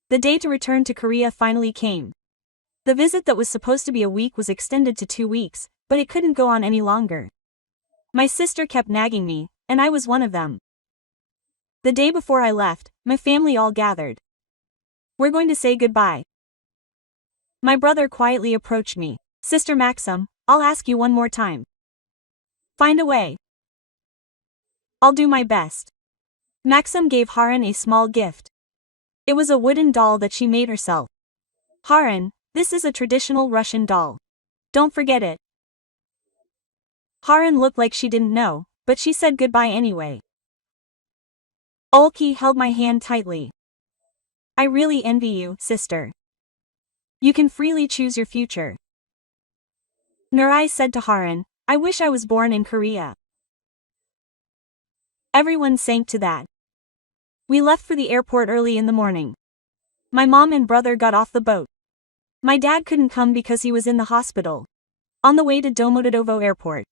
The day to return to Korea finally came. The visit that was supposed to be a week was extended to 2 weeks, but it couldn't go on any longer. My sister kept nagging me, and I was one of them. The day before I left, my family all gathered. We're going to say goodbye. My brother quietly approached me. "Sister Maxim, I'll ask you one more time. Find a way." "I'll do my best." Maxim gave Haran a small gift. It was a wooden doll that she made herself. "Haran, this is a traditional Russian doll. Don't forget it." Haran looked like she didn't know, but she said goodbye anyway. Olki held my hand tightly. "I really envy you, sister. You can freely choose your future." Nurai said to Haran, "I wish I was born in Korea." Everyone sank to that. We left for the airport early in the morning. My mom and brother got off the boat. My dad couldn't come because he was in the hospital. On the way to Domodedovo Airport,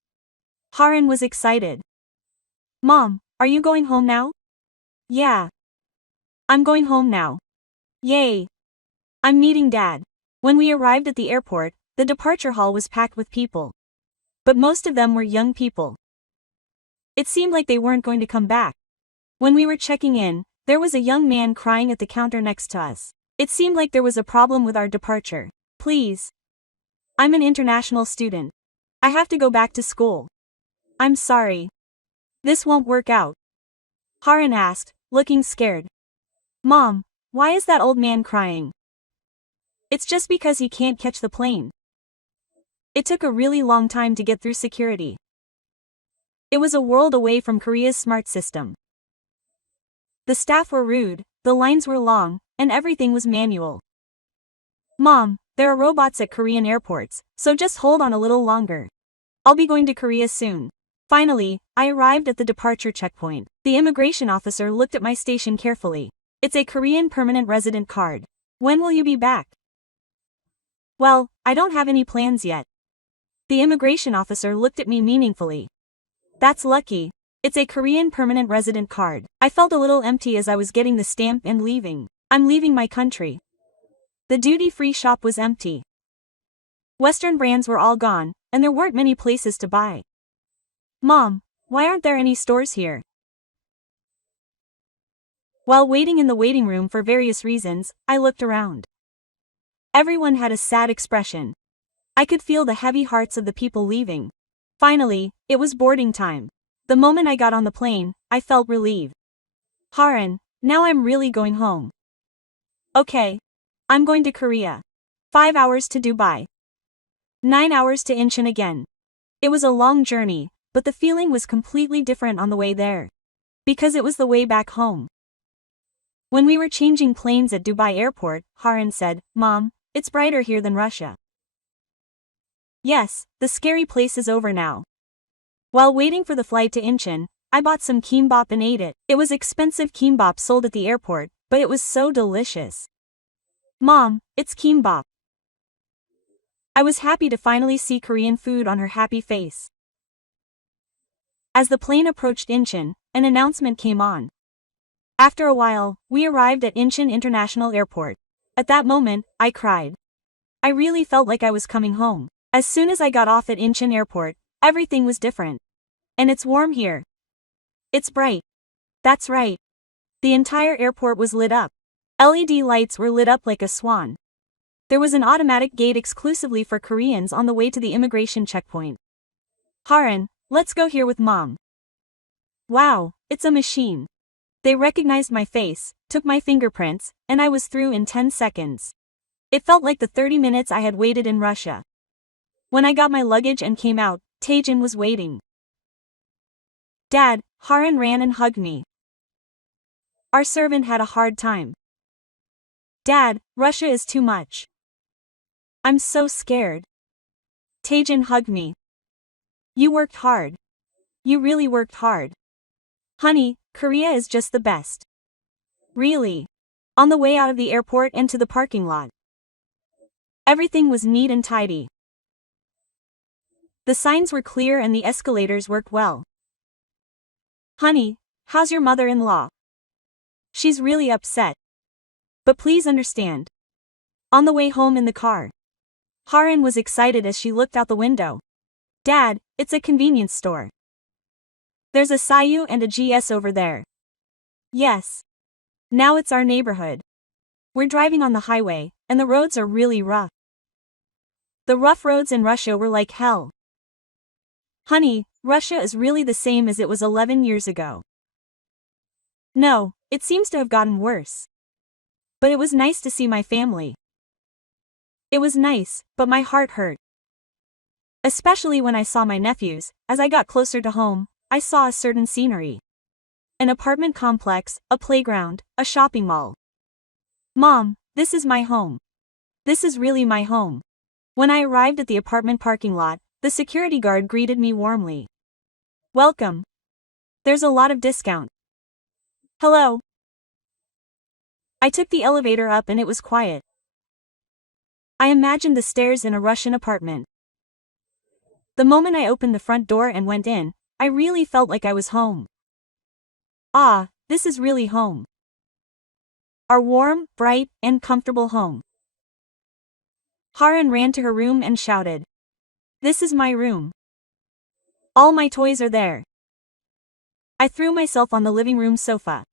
Haran was excited. Mom, are you going home now? Yeah. I'm going home now. Yay. I'm meeting Dad. When we arrived at the airport, the departure hall was packed with people. But most of them were young people. It seemed like they weren't going to come back. When we were checking in, there was a young man crying at the counter next to us. It seemed like there was a problem with our departure. Please. I'm an international student. I have to go back to school. I'm sorry. This won't work out. Haran asked, looking scared. Mom, why is that old man crying? It's just because he can't catch the plane. It took a really long time to get through security. It was a world away from Korea's smart system. The staff were rude, the lines were long, and everything was manual. Mom, there are robots at Korean airports, so just hold on a little longer. I'll be going to Korea soon. Finally, I arrived at the departure checkpoint. The immigration officer looked at my station carefully. It's a Korean permanent resident card. When will you be back? Well, I don't have any plans yet. The immigration officer looked at me meaningfully. That's lucky. It's a Korean permanent resident card. I felt a little empty as I was getting the stamp and leaving. I'm leaving my country. The duty-free shop was empty. Western brands were all gone, and there weren't many places to buy. Mom, why aren't there any stores here? While waiting in the waiting room for various reasons, I looked around. Everyone had a sad expression. I could feel the heavy hearts of the people leaving. Finally, it was boarding time. The moment I got on the plane, I felt relieved. Haran, now I'm really going home. Okay. I'm going to Korea. 5 hours to Dubai. 9 hours to Incheon again. It was a long journey, but the feeling was completely different on the way there. Because it was the way back home. When we were changing planes at Dubai airport, Haran said, Mom, it's brighter here than Russia. Yes, the scary place is over now. While waiting for the flight to Incheon, I bought some kimbap and ate it. It was expensive kimbap sold at the airport, but it was so delicious. Mom, it's kimbap. I was happy to finally see Korean food on her happy face. As the plane approached Incheon, an announcement came on. After a while, we arrived at Incheon International Airport. At that moment, I cried. I really felt like I was coming home. As soon as I got off at Incheon Airport, everything was different. And it's warm here. It's bright. That's right. The entire airport was lit up. LED lights were lit up like a swan. There was an automatic gate exclusively for Koreans on the way to the immigration checkpoint. Haran, let's go here with Mom. Wow, it's a machine. They recognized my face, took my fingerprints, and I was through in 10 seconds. It felt like the 30 minutes I had waited in Russia. When I got my luggage and came out, Taejin was waiting. Dad, Haran ran and hugged me. Our servant had a hard time. Dad, Russia is too much. I'm so scared. Taejin hugged me. You worked hard. You really worked hard. Honey, Korea is just the best. Really. On the way out of the airport and to the parking lot. Everything was neat and tidy. The signs were clear and the escalators worked well. Honey, how's your mother-in-law? She's really upset. But please understand. On the way home in the car. Haran was excited as she looked out the window. Dad, it's a convenience store. There's a Sayu and a GS over there. Yes. Now it's our neighborhood. We're driving on the highway, and the roads are really rough. The rough roads in Russia were like hell. Honey, Russia is really the same as it was 11 years ago. No, it seems to have gotten worse. But it was nice to see my family. It was nice, but my heart hurt. Especially when I saw my nephews. As I got closer to home, I saw a certain scenery. An apartment complex, a playground, a shopping mall. Mom, this is my home. This is really my home. When I arrived at the apartment parking lot, the security guard greeted me warmly. Welcome. There's a lot of discount. Hello. I took the elevator up and it was quiet. I imagined the stairs in a Russian apartment. The moment I opened the front door and went in, I really felt like I was home. Ah, this is really home. Our warm, bright, and comfortable home. Haran ran to her room and shouted. This is my room. All my toys are there. I threw myself on the living room sofa.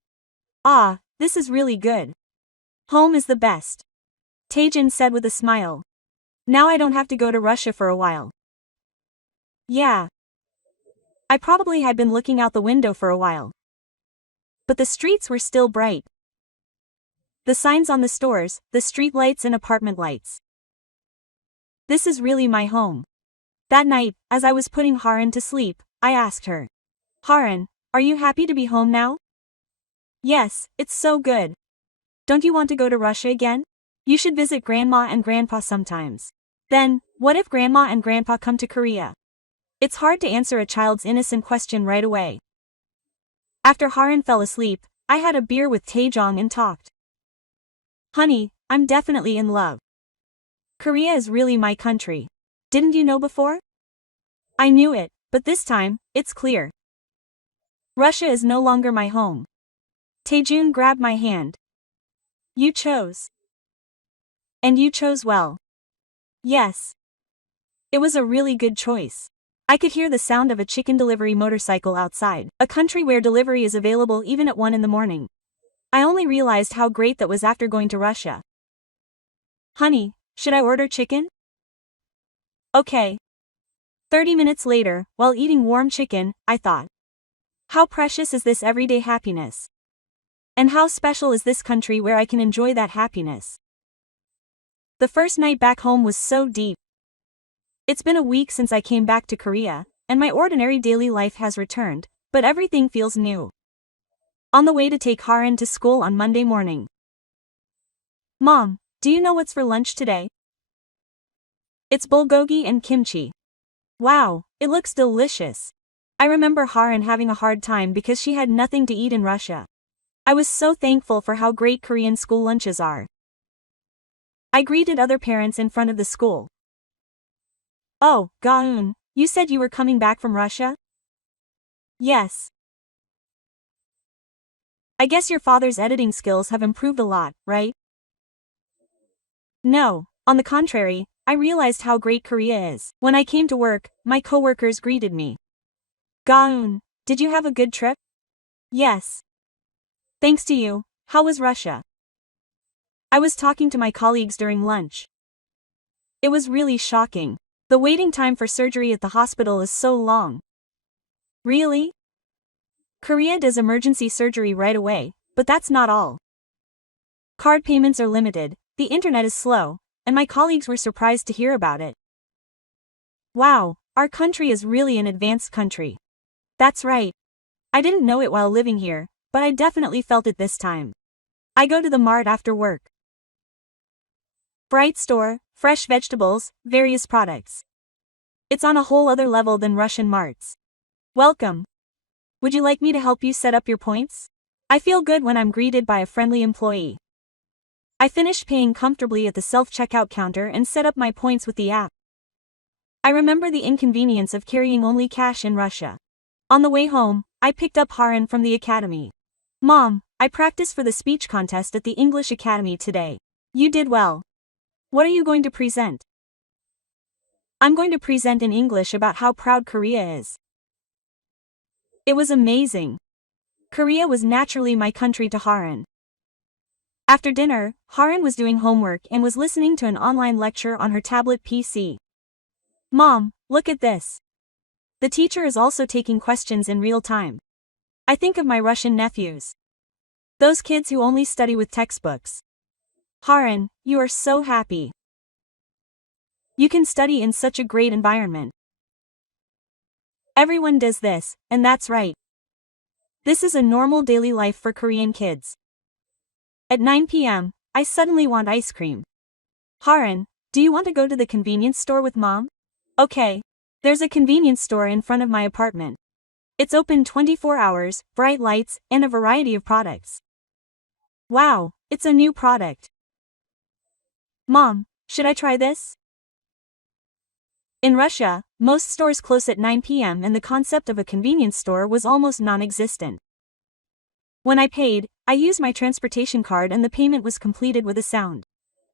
Ah, this is really good. Home is the best. Taejin said with a smile. Now I don't have to go to Russia for a while. Yeah. I probably had been looking out the window for a while. But the streets were still bright. The signs on the stores, the street lights and apartment lights. This is really my home. That night, as I was putting Haran to sleep, I asked her. Haran, are you happy to be home now? Yes, it's so good. Don't you want to go to Russia again? You should visit Grandma and Grandpa sometimes. Then, what if Grandma and Grandpa come to Korea? It's hard to answer a child's innocent question right away. After Haran fell asleep, I had a beer with Taejong and talked. Honey, I'm definitely in love. Korea is really my country. Didn't you know before? I knew it, but this time, it's clear. Russia is no longer my home. Taejun grabbed my hand. You chose. And you chose well. Yes. It was a really good choice. I could hear the sound of a chicken delivery motorcycle outside, a country where delivery is available even at 1 in the morning. I only realized how great that was after going to Russia. Honey, should I order chicken? Okay. 30 minutes later, while eating warm chicken, I thought. How precious is this everyday happiness? And how special is this country where I can enjoy that happiness? The first night back home was so deep. It's been a week since I came back to Korea, and my ordinary daily life has returned, but everything feels new. On the way to take Haran to school on Monday morning. Mom, do you know what's for lunch today? It's bulgogi and kimchi. Wow, it looks delicious. I remember Haran having a hard time because she had nothing to eat in Russia. I was so thankful for how great Korean school lunches are. I greeted other parents in front of the school. Oh, Gaun, you said you were coming back from Russia? Yes. I guess your father's editing skills have improved a lot, right? No, on the contrary, I realized how great Korea is. When I came to work, my coworkers greeted me. Gaun, did you have a good trip? Yes. Thanks to you, how was Russia? I was talking to my colleagues during lunch. It was really shocking. The waiting time for surgery at the hospital is so long. Really? Korea does emergency surgery right away, but that's not all. Card payments are limited, the internet is slow, and my colleagues were surprised to hear about it. Wow, our country is really an advanced country. That's right. I didn't know it while living here, but I definitely felt it this time. I go to the mart after work. Bright store, fresh vegetables, various products. It's on a whole other level than Russian marts. Welcome. Would you like me to help you set up your points? I feel good when I'm greeted by a friendly employee. I finished paying comfortably at the self-checkout counter and set up my points with the app. I remember the inconvenience of carrying only cash in Russia. On the way home, I picked up Haran from the academy. Mom, I practiced for the speech contest at the English Academy today. You did well. What are you going to present? I'm going to present in English about how proud Korea is. It was amazing. Korea was naturally my country to Haran. After dinner, Haran was doing homework and was listening to an online lecture on her tablet PC. Mom, look at this. The teacher is also taking questions in real time. I think of my Russian nephews. Those kids who only study with textbooks. Haran, you are so happy. You can study in such a great environment. Everyone does this, and that's right. This is a normal daily life for Korean kids. At 9 p.m., I suddenly want ice cream. Haran, do you want to go to the convenience store with Mom? Okay. There's a convenience store in front of my apartment. It's open 24 hours, bright lights, and a variety of products. Wow, it's a new product. Mom, should I try this? In Russia, most stores close at 9 p.m. and the concept of a convenience store was almost non-existent. When I paid, I used my transportation card and the payment was completed with a sound.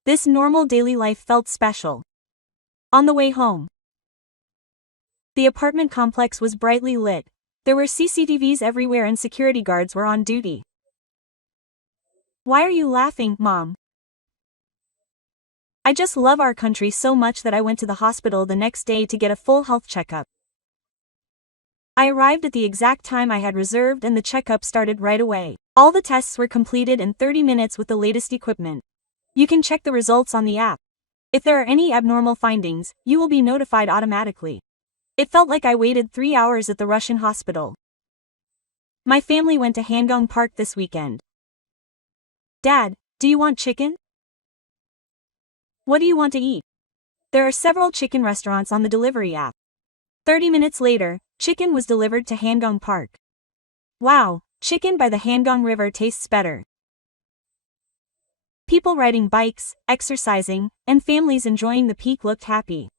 This normal daily life felt special. On the way home, the apartment complex was brightly lit. There were CCTVs everywhere and security guards were on duty. Why are you laughing, Mom? I just love our country so much that I went to the hospital the next day to get a full health checkup. I arrived at the exact time I had reserved and the checkup started right away. All the tests were completed in 30 minutes with the latest equipment. You can check the results on the app. If there are any abnormal findings, you will be notified automatically. It felt like I waited 3 hours at the Russian hospital. My family went to Hangong Park this weekend. Dad, do you want chicken? What do you want to eat? There are several chicken restaurants on the delivery app. 30 minutes later, chicken was delivered to Hangong Park. Wow, chicken by the Hangong River tastes better. People riding bikes, exercising, and families enjoying the peak looked happy.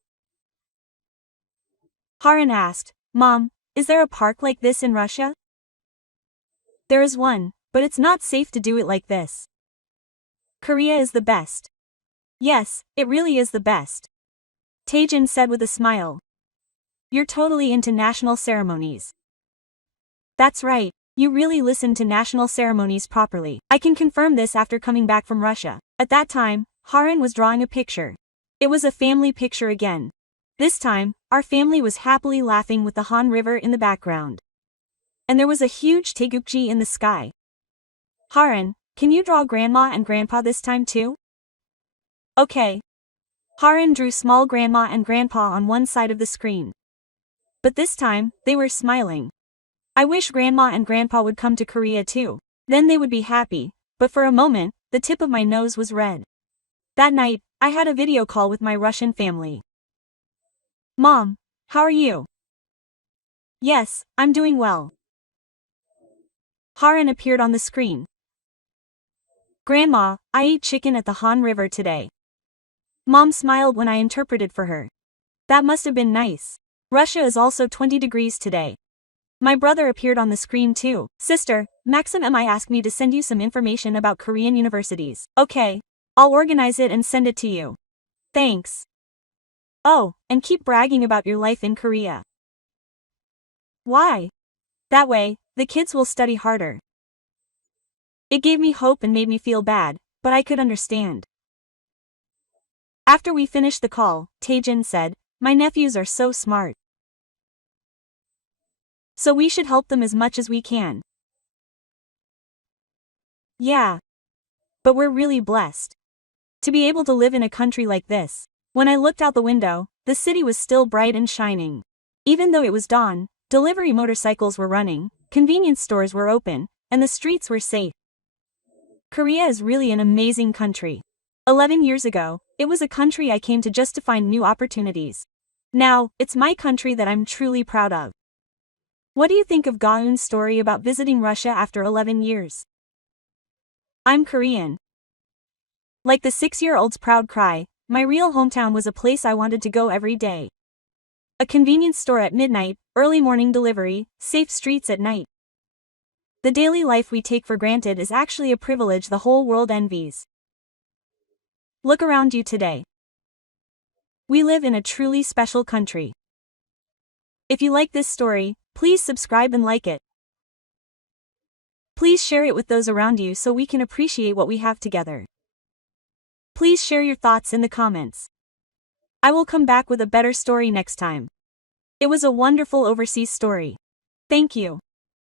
Haran asked, Mom, is there a park like this in Russia? There is one, but it's not safe to do it like this. Korea is the best. Yes, it really is the best. Taejin said with a smile. You're totally into national ceremonies. That's right, you really listen to national ceremonies properly. I can confirm this after coming back from Russia. At that time, Haran was drawing a picture. It was a family picture again. This time, our family was happily laughing with the Han River in the background. And there was a huge taegukji in the sky. Haran, can you draw Grandma and Grandpa this time too? Okay. Haran drew small Grandma and Grandpa on one side of the screen. But this time, they were smiling. I wish Grandma and Grandpa would come to Korea too. Then they would be happy, but for a moment, the tip of my nose was red. That night, I had a video call with my Russian family. Mom, how are you? Yes, I'm doing well. Haran appeared on the screen. Grandma, I ate chicken at the Han River today. Mom smiled when I interpreted for her. That must have been nice. Russia is also 20 degrees today. My brother appeared on the screen too. Sister, Maxim and I asked me to send you some information about Korean universities. Okay. I'll organize it and send it to you. Thanks. Oh, and keep bragging about your life in Korea. Why? That way, the kids will study harder. It gave me hope and made me feel bad, but I could understand. After we finished the call, Taejin said, my nephews are so smart. So we should help them as much as we can. Yeah. But we're really blessed to be able to live in a country like this. When I looked out the window, the city was still bright and shining. Even though it was dawn, delivery motorcycles were running, convenience stores were open, and the streets were safe. Korea is really an amazing country. 11 years ago, it was a country I came to just to find new opportunities. Now, it's my country that I'm truly proud of. What do you think of Gaeun's story about visiting Russia after 11 years? I'm Korean. Like the 6-year-old's proud cry, my real hometown was a place I wanted to go every day. A convenience store at midnight, early morning delivery, safe streets at night. The daily life we take for granted is actually a privilege the whole world envies. Look around you today. We live in a truly special country. If you like this story, please subscribe and like it. Please share it with those around you so we can appreciate what we have together. Please share your thoughts in the comments. I will come back with a better story next time. It was a wonderful overseas story. Thank you.